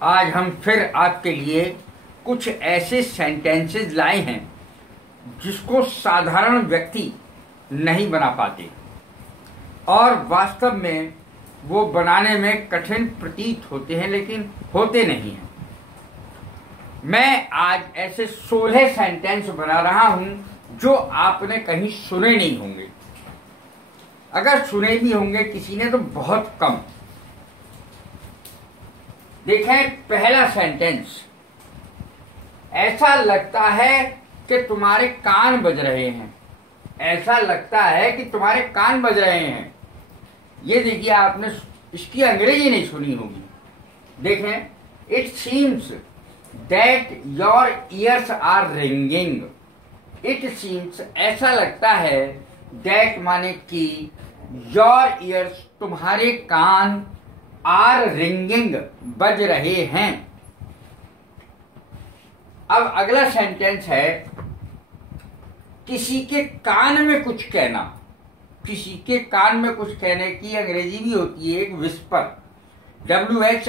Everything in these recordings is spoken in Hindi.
आज हम फिर आपके लिए कुछ ऐसे सेंटेंसेस लाए हैं जिसको साधारण व्यक्ति नहीं बना पाते और वास्तव में वो बनाने में कठिन प्रतीत होते हैं, लेकिन होते नहीं हैं। मैं आज ऐसे 16 सेंटेंस बना रहा हूं जो आपने कहीं सुने नहीं होंगे। अगर सुने भी होंगे किसी ने तो बहुत कम। देखें, पहला सेंटेंस, ऐसा लगता है कि तुम्हारे कान बज रहे हैं। ऐसा लगता है कि तुम्हारे कान बज रहे हैं। ये देखिए, आपने इसकी अंग्रेजी नहीं सुनी होगी। देखें, it seems that your ears are ringing. It seems, ऐसा लगता है, दैट माने कि, योर ईयर्स, तुम्हारे कान, आर रिंगिंग, बज रहे हैं। अब अगला सेंटेंस है, किसी के कान में कुछ कहना। किसी के कान में कुछ कहने की अंग्रेजी भी होती है एक विस्पर, WHISPER,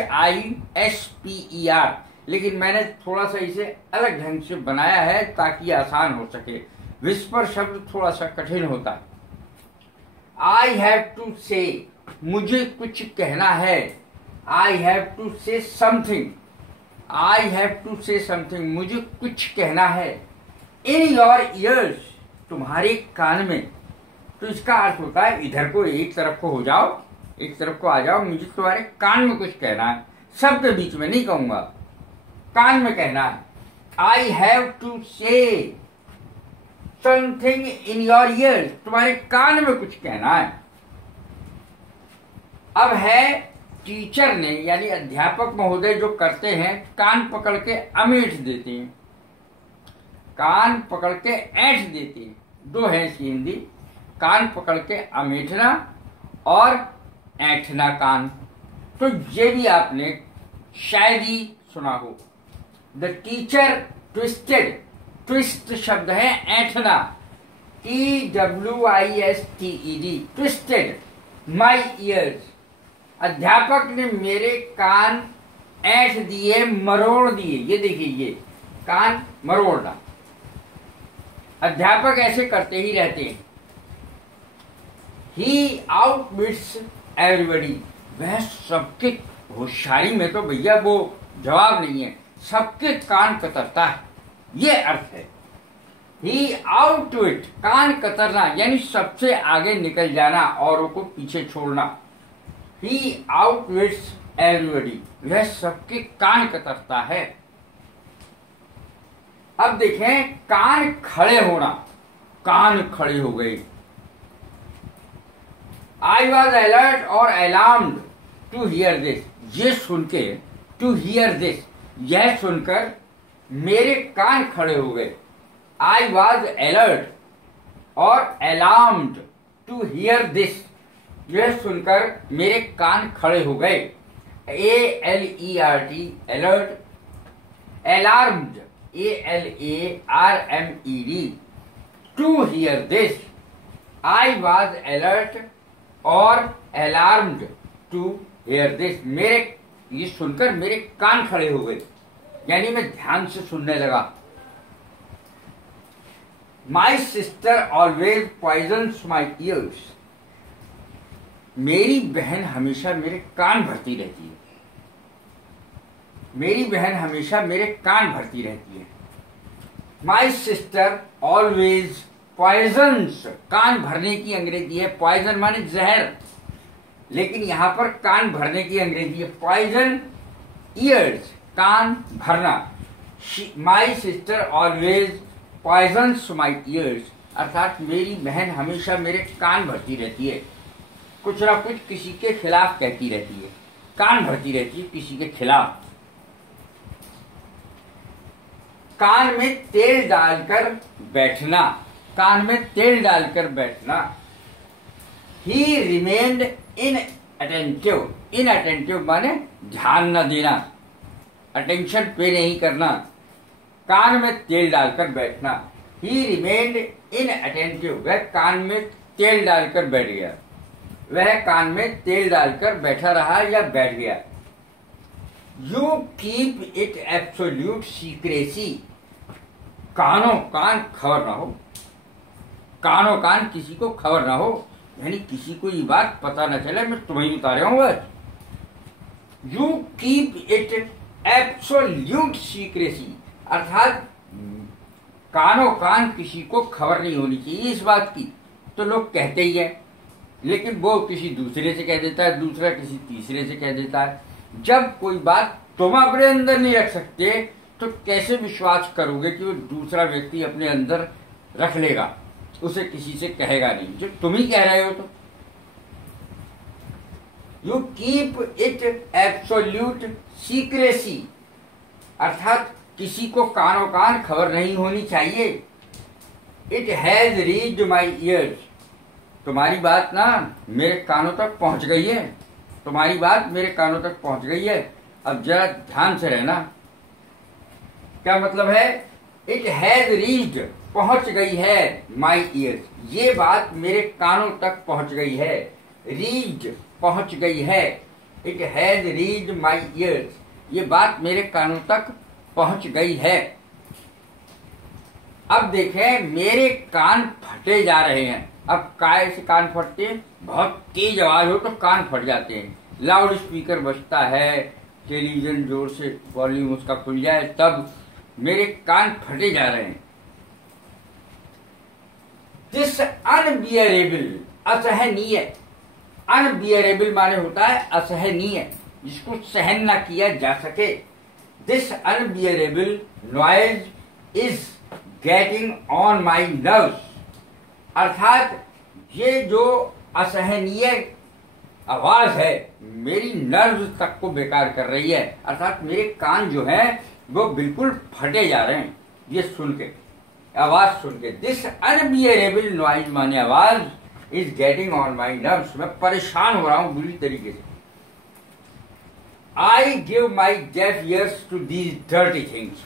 लेकिन मैंने थोड़ा सा इसे अलग ढंग से बनाया है ताकि आसान हो सके। विस्पर शब्द थोड़ा सा कठिन होता है। आई हैव टू से, मुझे कुछ कहना है। I have to say something. I have to say something, मुझे कुछ कहना है। इन योर ईयर्स, तुम्हारे कान में। तो इसका अर्थ होता है इधर को, एक तरफ को हो जाओ, एक तरफ को आ जाओ, मुझे तुम्हारे कान में कुछ कहना है। सबके बीच में नहीं कहूंगा, कान में कहना है। I have to say something in your ears, तुम्हारे कान में कुछ कहना है। अब है, टीचर ने यानी अध्यापक महोदय जो करते हैं, कान पकड़ के अमेठ देते हैं। कान पकड़ के ऐंठ देते हैं। दो है इसकी हिंदी, कान पकड़ के अमेठना और ऐंठना कान। तो ये भी आपने शायद ही सुना हो। द टीचर ट्विस्टेड, ट्विस्ट शब्द है ऐंठना, TWISTED, ट्विस्टेड माई ईयर्स। अध्यापक ने मेरे कान ऐंठ दिए, मरोड़ दिए। ये देखिए, ये कान मरोड़ना। अध्यापक ऐसे करते ही रहते हैं। ही आउटविट्स एवरीबॉडी, वह सबके, होशियारी में तो भैया वो जवाब नहीं है, सबके कान कतरता है, ये अर्थ है। ही आउटविट, कान कतरना यानी सबसे आगे निकल जाना, औरों को पीछे छोड़ना। ही आउटविट्स एवरीबॉडी, वह सबके कान कतरता है। अब देखें, कान खड़े होना, कान खड़े हो गए। आई वॉज अलर्ट और अलार्म्ड टू हियर दिस, ये सुन के, टू हियर दिस, यह सुनकर मेरे कान खड़े हो गए। आई वॉज अलर्ट और अलार्म्ड टू हियर दिस, यह सुनकर मेरे कान खड़े हो गए। ALERT, alert, alarmed, ALARMED, to hear this. I was alert और अलार्म्ड टू हियर दिस, मेरे, ये सुनकर मेरे कान खड़े हो गए, यानी मैं ध्यान से सुनने लगा। My sister always poisons my ears, मेरी बहन हमेशा मेरे कान भरती रहती है। मेरी बहन हमेशा मेरे कान भरती रहती है। माई सिस्टर ऑलवेज पॉइजन्स, कान भरने की अंग्रेजी है, पॉइजन माने जहर, लेकिन यहां पर कान भरने की अंग्रेजी है पॉइजन ईयर्स, कान भरना। My sister always poisons my ears, अर्थात मेरी बहन हमेशा मेरे कान भरती रहती है, कुछ ना कुछ किसी के खिलाफ कहती रहती है, कान भरती रहती है किसी के खिलाफ। कान में तेल डालकर बैठना, कान में तेल डालकर बैठना। ही रिमेन्ड इनअटेंटिव, इनअटेंटिव माने ध्यान न देना, अटेंशन पे नहीं करना, कान में तेल डालकर बैठना। ही रिमेन्ड इनअटेंटिव, वह कान में तेल डालकर बैठ गया, वह कान में तेल डालकर बैठा रहा या बैठ गया। You keep it absolute secrecy. कानो कान खबर ना हो, कानो कान किसी को खबर ना हो, यानी किसी को ये बात पता न चले, मैं तुम्हें बता रहा हूं बस। You keep it absolute secrecy, अर्थात कानो कान किसी को खबर नहीं होनी चाहिए इस बात की। तो लोग कहते ही है, लेकिन वो किसी दूसरे से कह देता है, दूसरा किसी तीसरे से कह देता है। जब कोई बात तुम अपने अंदर नहीं रख सकते तो कैसे विश्वास करोगे कि वो दूसरा व्यक्ति अपने अंदर रख लेगा, उसे किसी से कहेगा नहीं जो तुम ही कह रहे हो। तो you keep it absolute secrecy, अर्थात किसी को कानो कान खबर नहीं होनी चाहिए। It has reached my years, तुम्हारी बात ना मेरे कानों तक पहुंच गई है, तुम्हारी बात मेरे कानों तक पहुंच गई है। अब जरा ध्यान से रहना, क्या मतलब है? इट हैज रीच्ड, पहुंच गई है, माई ईयर्स, ये बात मेरे कानों तक पहुंच गई है। रीच्ड, पहुंच गई है। It has reached my years, ये बात मेरे कानों तक पहुंच गई है। अब देखें, मेरे कान फटे जा रहे हैं। अब काय से कान फटते हैं? बहुत तेज आवाज हो तो कान फट जाते हैं, लाउड स्पीकर बजता है, टेलीविजन जोर से वॉल्यूम उसका खुल जाए, तब मेरे कान फटे जा रहे हैं। दिस अनबियरेबल, असहनीय, अनबियरेबल माने होता है असहनीय, जिसको सहन ना किया जा सके। This unbearable noise is getting on my nerves, अर्थात ये जो असहनीय आवाज है मेरी नर्व तक को बेकार कर रही है, अर्थात मेरे कान जो है वो बिल्कुल फटे जा रहे हैं ये सुन के, आवाज सुन के। दिस अनबियरेबल नॉइज माने आवाज, is getting on my nerves, मैं परेशान हो रहा हूं बुरी तरीके से। I give my deaf ears to these dirty things,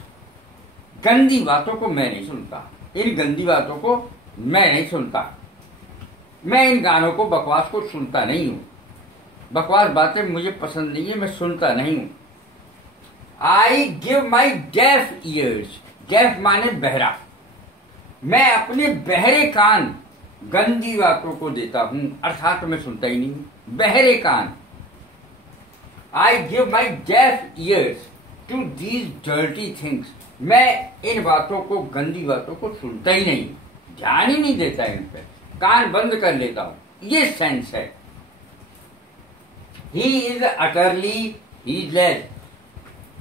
गंदी बातों को मैं नहीं सुनता, इन गंदी बातों को मैं नहीं सुनता, मैं इन गानों को, बकवास को सुनता नहीं हूं, बकवास बातें मुझे पसंद नहीं है, मैं सुनता नहीं हूं। I give my deaf ears, deaf माने बहरा, मैं अपने बहरे कान गंदी बातों को देता हूं, अर्थात मैं सुनता ही नहीं हूं, बहरे कान। I give my deaf ears to these dirty things, मैं इन बातों को, गंदी बातों को सुनता ही नहीं, ध्यान ही नहीं देता इन पे, कान बंद कर लेता हूं, ये सेंस है। ही इज अटरली हीडलेस,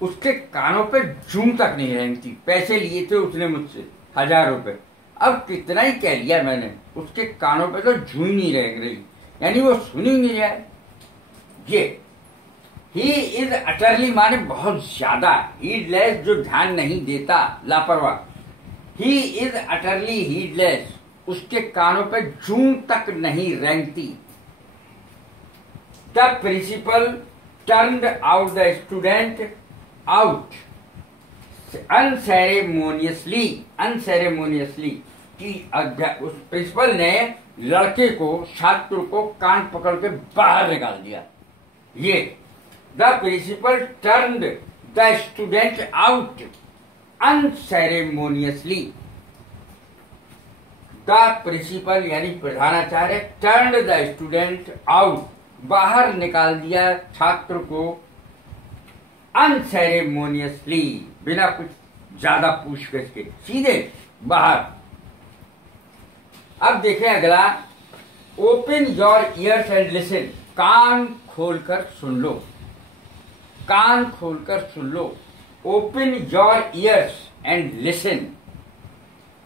उसके कानों पे जूं तक नहीं रेंगती। पैसे लिए थे उसने मुझसे 1000 रुपए, अब कितना ही कह लिया मैंने, उसके कानों पे तो जूं ही नहीं रेंग रही, यानी वो सुन ही नहीं रहा है। ये ही इज अटरली माने बहुत ज्यादा, हीडलेस जो ध्यान नहीं देता, लापरवाह। ही इज अटरली हीडलेस, उसके कानों पे जूं तक नहीं रेंगती। The principal turned out the student out unceremoniously, unceremoniously, कि उस प्रिंसिपल ने लड़के को, छात्र को कान पकड़ के बाहर निकाल दिया। ये the principal turned the student out unceremoniously, the principal यानी प्रधानाचार्य, टर्न्ड द स्टूडेंट आउट, बाहर निकाल दिया छात्र को, अनसेरेमोनियसली, बिना कुछ ज्यादा पूछताछ के, सीधे बाहर। अब देखें अगला, open your ears and listen, कान खोलकर सुन लो, कान खोलकर सुन लो। Open your ears and listen,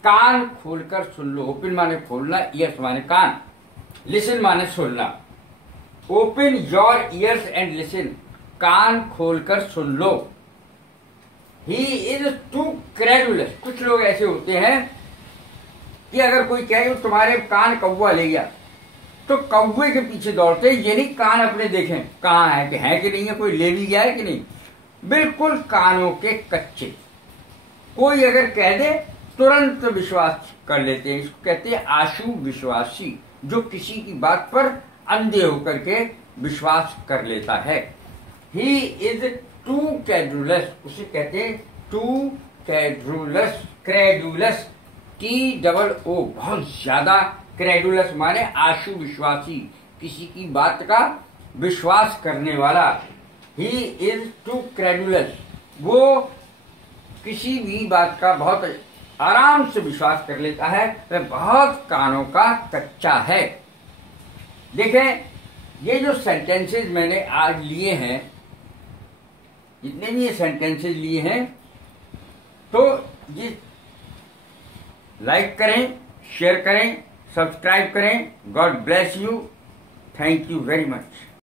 कान खोलकर सुन लो। ओपन माने खोलना, ईयर्स माने कान, लिसन माने सुनना। Open your ears and listen, कान खोलकर सुन लो। ही इज टू क्रेडुलस, कुछ लोग ऐसे होते हैं कि अगर कोई कहे तुम्हारे कान कौवा ले गया तो कौवे के पीछे दौड़ते, ये नहीं कान अपने देखें कहाँ है कि नहीं है, कोई ले भी गया है कि नहीं, बिल्कुल कानों के कच्चे। कोई अगर कह दे तुरंत विश्वास कर लेते हैं, इसको कहते हैं आशु विश्वासी, जो किसी की बात पर अंधे होकर के विश्वास कर लेता है। ही इज टू कैड्रुलस, उसे कहते हैं टू कैड्रुलस, क्रेडुलस, TOO, बहुत ज्यादा, क्रेडुलस माने आशु विश्वासी, किसी की बात का विश्वास करने वाला। ही इज टू क्रेडुलस, वो किसी भी बात का बहुत आराम से विश्वास कर लेता है, वह बहुत कानों का कच्चा है। देखें, ये जो सेंटेंसेस मैंने आज लिए हैं, जितने भी ये सेंटेंसेस लिए हैं, तो ये लाइक करें, शेयर करें, सब्सक्राइब करें। God bless you, thank you very much.